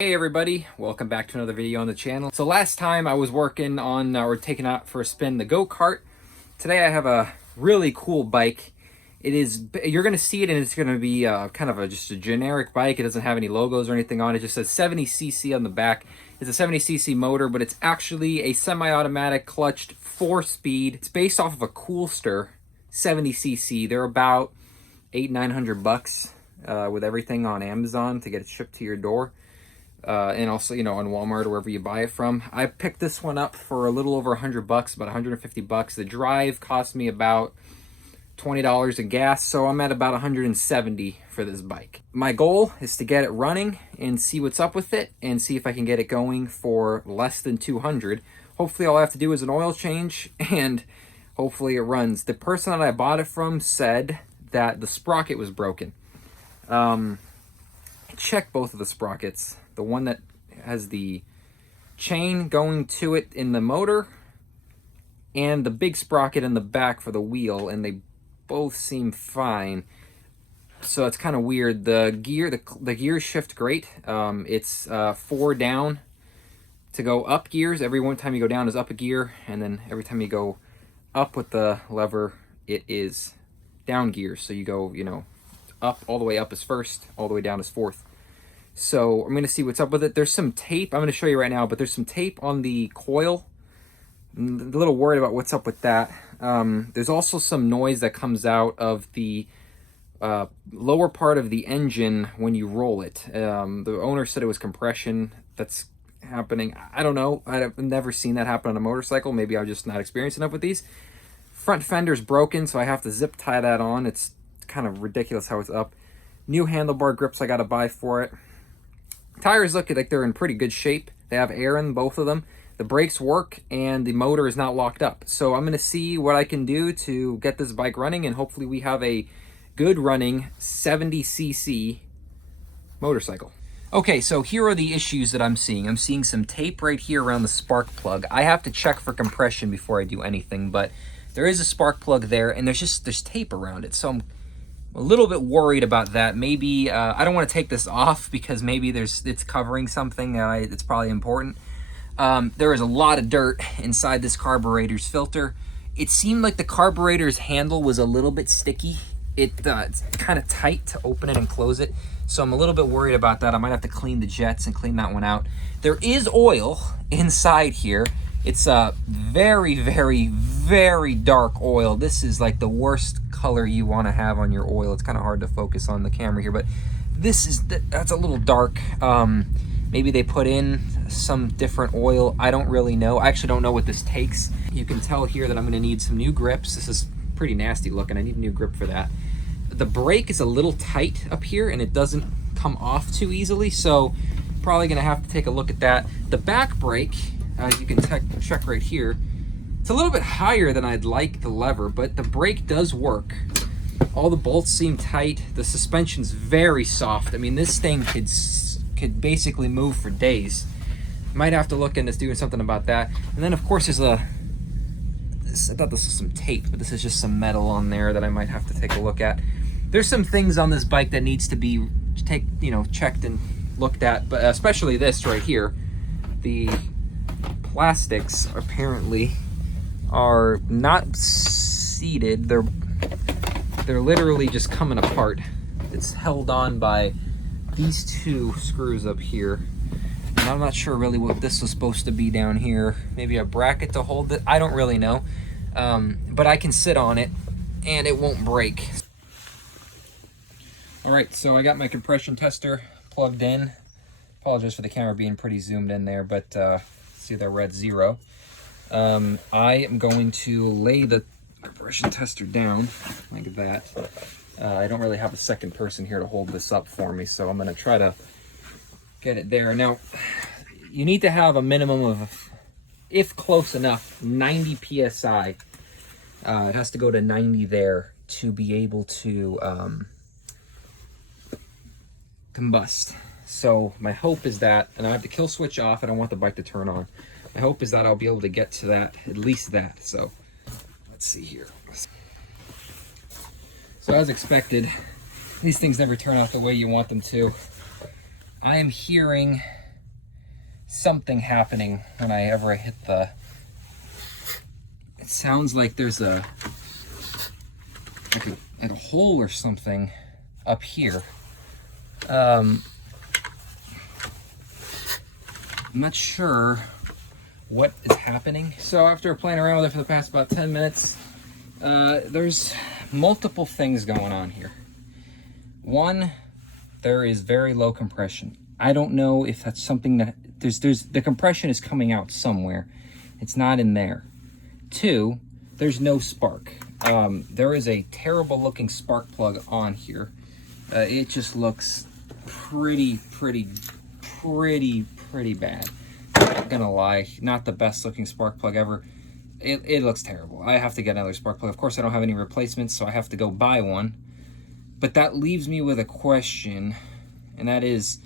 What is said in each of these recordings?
Hey everybody, welcome back to another video on the channel. So last time I was working on or taking out for a spin the go-kart. Today I have a really cool bike. You're gonna see it and it's gonna be kind of just a generic bike. It doesn't have any logos or anything on it. It just says 70cc on the back. It's a 70cc motor, but it's actually a semi-automatic clutched 4-speed. It's based off of a Coolster 70cc. They're about $800-900 with everything on Amazon to get it shipped to your door. And also, on Walmart or wherever you buy it from. I picked this one up for a little over $100, about $150. The drive cost me about $20 of gas, so I'm at about $170 for this bike. My goal is to get it running and see what's up with it and see if I can get it going for less than $200. Hopefully all I have to do is an oil change and hopefully it runs. The person that I bought it from said that the sprocket was broken. Check both of the sprockets. The one that has the chain going to it in the motor and the big sprocket in the back for the wheel, and they both seem fine. So it's kind of weird. The gears shift great. It's 4 down to go up gears. Every one time you go down is up a gear, and then every time you go up with the lever, it is down gears. So you go, up, all the way up is first, all the way down is fourth. So I'm going to see what's up with it. There's some tape. I'm going to show you right now, but there's some tape on the coil. I'm a little worried about what's up with that. There's also some noise that comes out of the lower part of the engine when you roll it. The owner said it was compression that's happening. I don't know. I've never seen that happen on a motorcycle. Maybe I'm just not experienced enough with these. Front fender's broken, so I have to zip tie that on. It's kind of ridiculous how it's up. New handlebar grips I got to buy for it. Tires look like they're in pretty good shape. They have air in both of them. The brakes work and the motor is not locked up. So I'm going to see what I can do to get this bike running, and hopefully we have a good running 70cc motorcycle. Okay, so here are the issues that I'm seeing. I'm seeing some tape right here around the spark plug. I have to check for compression before I do anything, but there is a spark plug there and there's tape around it. So I'm a little bit worried about that. Maybe I don't want to take this off because maybe it's covering something it's probably important. There is a lot of dirt inside this carburetor's filter. It seemed like the carburetor's handle was a little bit sticky. It's kind of tight to open it and close it, so I'm a little bit worried about that. I might have to clean the jets and clean that one out. There is oil inside here. It's a very, very, very dark oil. This is like the worst color you want to have on your oil. It's kind of hard to focus on the camera here, but that's a little dark. Maybe they put in some different oil. I don't really know. I actually don't know what this takes. You can tell here that I'm going to need some new grips. This is pretty nasty looking. I need a new grip for that. The brake is a little tight up here and it doesn't come off too easily, so probably going to have to take a look at that. The back brake, as you can check right here, it's a little bit higher than I'd like the lever, but the brake does work. All the bolts seem tight. The suspension's very soft. I mean, this thing could basically move for days. Might have to look into doing something about that. And then of course there's I thought this was some tape, but this is just some metal on there that I might have to take a look at. There's some things on this bike that needs to be checked and looked at, but especially this right here. The plastics apparently are not seated. They're literally just coming apart. It's held on by these two screws up here. And I'm not sure really what this was supposed to be down here. Maybe a bracket to hold it. I don't really know. But I can sit on it and it won't break. All right, so I got my compression tester plugged in. Apologize for the camera being pretty zoomed in there, but see that red 0. I am going to lay the compression tester down like that. I don't really have a second person here to hold this up for me, so I'm going to try to get it there. Now, you need to have a minimum of, if close enough, 90 psi. It has to go to 90 there to be able to combust. So my hope is that, and I have the kill switch off, I don't want the bike to turn on. My hope is that I'll be able to get to that, at least that. So let's see here. So as expected, these things never turn out the way you want them to. I am hearing something happening whenever I hit the... It sounds like there's a hole or something up here. I'm not sure what is happening. So after playing around with it for the past about 10 minutes, there's multiple things going on here. One, there is very low compression. I don't know if that's something that the compression is coming out somewhere. It's not in there. Two, there's no spark. There is a terrible looking spark plug on here. It just looks pretty bad. I'm not gonna lie, not the best looking spark plug ever. It looks terrible. I have to get another spark plug. Of course, I don't have any replacements, so I have to go buy one. But that leaves me with a question, and that is,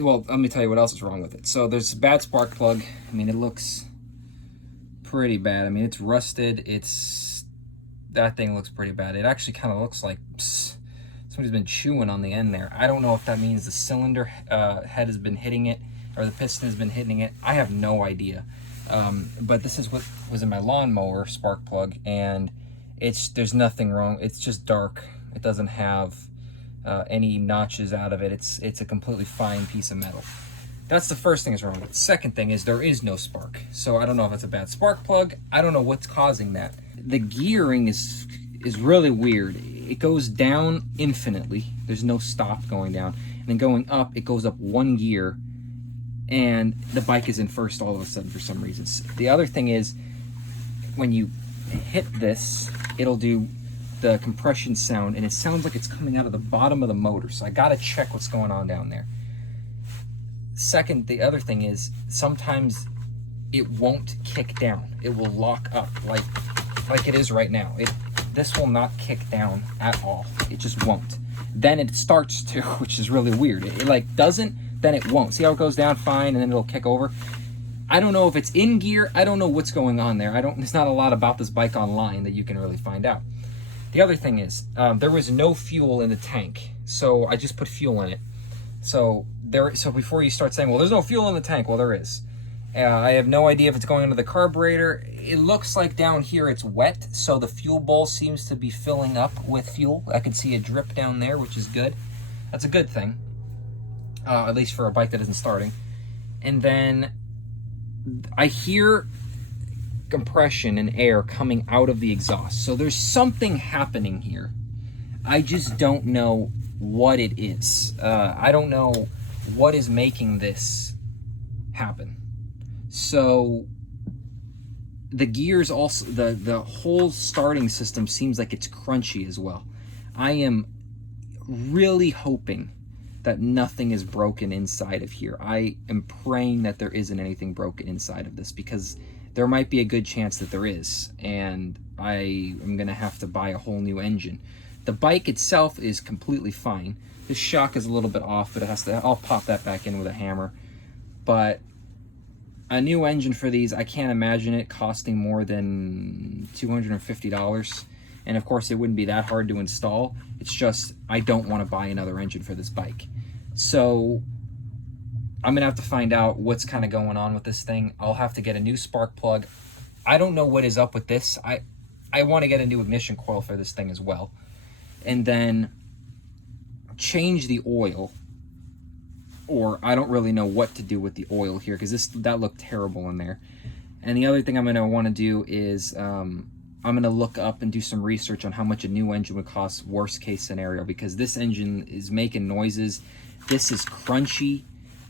well, let me tell you what else is wrong with it. So there's a bad spark plug. I mean, it looks pretty bad. I mean, it's rusted. That thing looks pretty bad. It actually kind of looks like somebody's been chewing on the end there. I don't know if that means the cylinder head has been hitting it or the piston has been hitting it. I have no idea. But this is what was in my lawnmower spark plug, and there's nothing wrong. It's just dark. It doesn't have any notches out of it. It's a completely fine piece of metal. That's the first thing that's wrong with it. The second thing is there is no spark. So I don't know if it's a bad spark plug. I don't know what's causing that. The gearing is really weird. It goes down infinitely. There's no stop going down. And then going up, it goes up one gear, and the bike is in first all of a sudden for some reason. The other thing is, when you hit this, it'll do the compression sound, and it sounds like it's coming out of the bottom of the motor. So I gotta check what's going on down there. Second, the other thing is, sometimes it won't kick down. It will lock up like it is right now. This will not kick down at all. It just won't. Then it starts to, which is really weird. It like doesn't, then it won't. See how it goes down fine and then it'll kick over? I don't know if it's in gear. I don't know what's going on there. There's not a lot about this bike online that you can really find out. The other thing is, there was no fuel in the tank. So I just put fuel in it. So before you start saying, well, there's no fuel in the tank, well, there is. I have no idea if it's going into the carburetor. It looks like down here it's wet, so the fuel bowl seems to be filling up with fuel. I can see a drip down there, which is good. That's a good thing, at least for a bike that isn't starting. And then I hear compression and air coming out of the exhaust. So there's something happening here. I just don't know what it is. I don't know what is making this happen. So the gears also, the whole starting system seems like it's crunchy as well. I am really hoping that nothing is broken inside of here. I am praying that there isn't anything broken inside of this, because there might be a good chance that there is, and I am gonna have to buy a whole new engine. The bike itself is completely fine. The shock is a little bit off, but I'll pop that back in with a hammer. But a new engine for these, I can't imagine it costing more than $250. And of course, it wouldn't be that hard to install. It's just, I don't want to buy another engine for this bike. So I'm gonna have to find out what's kind of going on with this thing. I'll have to get a new spark plug. I don't know what is up with this. I want to get a new ignition coil for this thing as well. And then change the oil, or I don't really know what to do with the oil here, because that looked terrible in there. And the other thing I'm going to want to do is I'm going to look up and do some research on how much a new engine would cost, worst case scenario, because this engine is making noises. This is crunchy.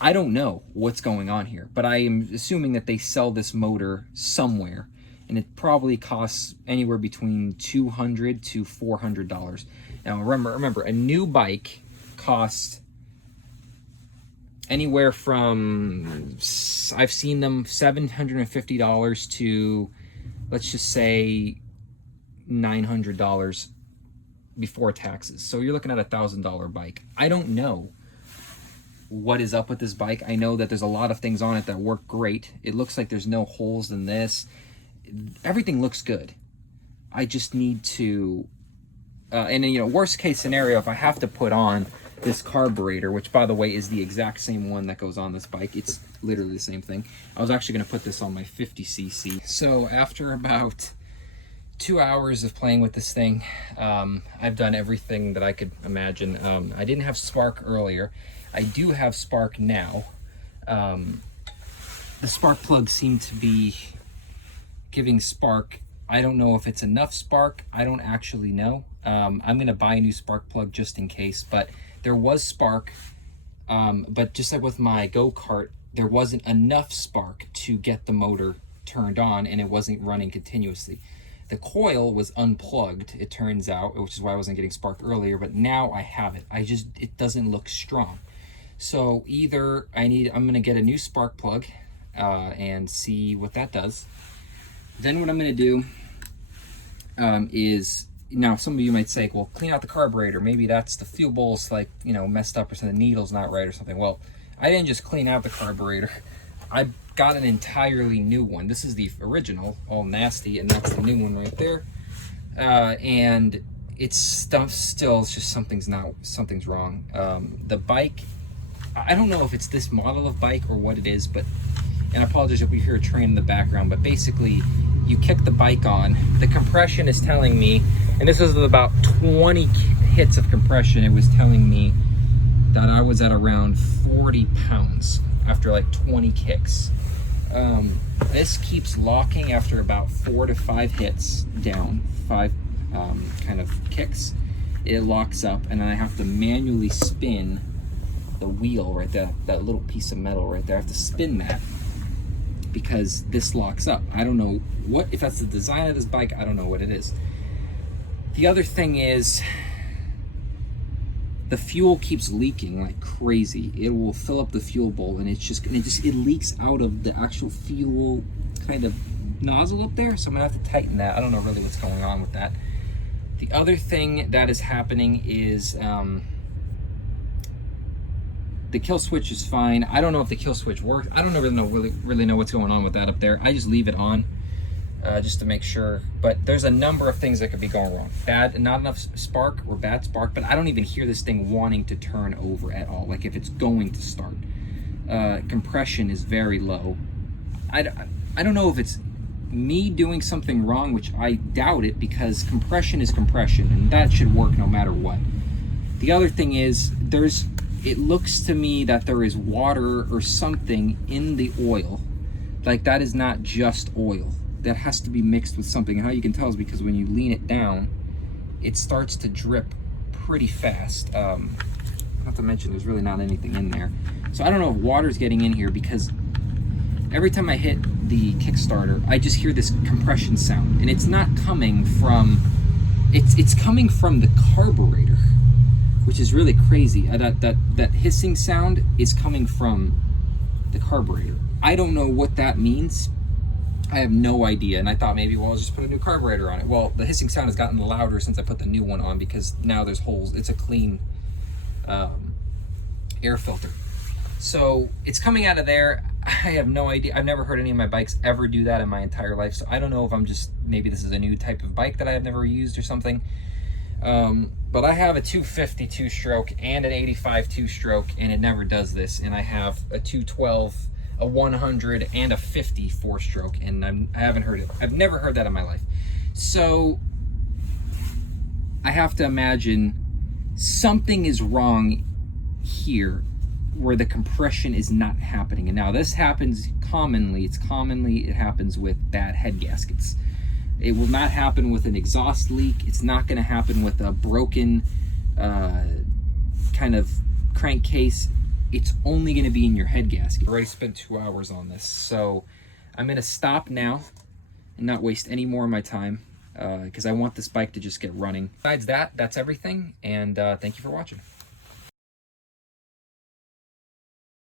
I don't know what's going on here, but I am assuming that they sell this motor somewhere, and it probably costs anywhere between $200 to $400. Now remember, a new bike costs anywhere from, I've seen them $750 to, let's just say, $900 before taxes. So you're looking at $1,000 bike. I don't know what is up with this bike. I know that there's a lot of things on it that work great. It looks like there's no holes in this. Everything looks good. I just need to, and then, worst case scenario, if I have to put on this carburetor, which by the way is the exact same one that goes on this bike. It's literally the same thing. I was actually going to put this on my 50cc. So after about 2 hours of playing with this thing, I've done everything that I could imagine. I didn't have spark earlier. I do have spark now. The spark plug seemed to be giving spark. I don't know if it's enough spark. I don't actually know. I'm going to buy a new spark plug just in case, but there was spark. But just like with my go-kart, there wasn't enough spark to get the motor turned on, and it wasn't running continuously. The coil was unplugged, it turns out, which is why I wasn't getting spark earlier, but now I have it. It doesn't look strong. So either I'm going to get a new spark plug and see what that does. Then what I'm going to do is, now some of you might say, well, clean out the carburetor. Maybe that's the fuel bowl's like, you know, messed up or something, the needle's not right or something. Well, I didn't just clean out the carburetor. I got an entirely new one. This is the original, all nasty, and that's the new one right there. And it's still, it's just something's wrong. The bike, I don't know if it's this model of bike or what it is, but, and I apologize if you hear a train in the background, but basically you kick the bike on, the compression is telling me, and this is about 20 hits of compression, it was telling me that I was at around 40 pounds after like 20 kicks. This keeps locking after about 4 to 5 hits down, 5 kind of kicks. It locks up, and then I have to manually spin the wheel right there, that little piece of metal right there. I have to spin that because this locks up. I don't know if that's the design of this bike, I don't know what it is. The other thing is the fuel keeps leaking like crazy. It will fill up the fuel bowl, and it leaks out of the actual fuel kind of nozzle up there. So I'm gonna have to tighten that. I don't know really what's going on with that. The other thing that is happening is the kill switch is fine. I don't know if the kill switch works. I don't really know what's going on with that up there. I just leave it on just to make sure. But there's a number of things that could be going wrong. Not enough spark or bad spark, but I don't even hear this thing wanting to turn over at all, like if it's going to start. Compression is very low. I don't know if it's me doing something wrong, which I doubt it, because compression is compression, and that should work no matter what. The other thing is, it looks to me that there is water or something in the oil. Like, that is not just oil. That has to be mixed with something. And how you can tell is because when you lean it down, it starts to drip pretty fast. Not to mention there's really not anything in there. So I don't know if water's getting in here, because every time I hit the Kickstarter, I just hear this compression sound, and it's not coming from, it's coming from the carburetor, which is really crazy. That hissing sound is coming from the carburetor. I don't know what that means. I have no idea, and I thought maybe, well, I'll just put a new carburetor on it. Well, the hissing sound has gotten louder since I put the new one on, because now there's holes. It's a clean air filter. So it's coming out of there. I have no idea. I've never heard any of my bikes ever do that in my entire life, so I don't know if maybe this is a new type of bike that I have never used or something. But I have a 250 two-stroke and an 85 two-stroke, and it never does this. And I have a 212, a 100, and a 50 four-stroke, and I haven't heard it. I've never heard that in my life. So I have to imagine something is wrong here where the compression is not happening. And now this happens commonly. It happens with bad head gaskets. It will not happen with an exhaust leak. It's not going to happen with a broken kind of crankcase. It's only going to be in your head gasket. I already spent 2 hours on this, so I'm going to stop now and not waste any more of my time because I want this bike to just get running. Besides that, that's everything, and thank you for watching.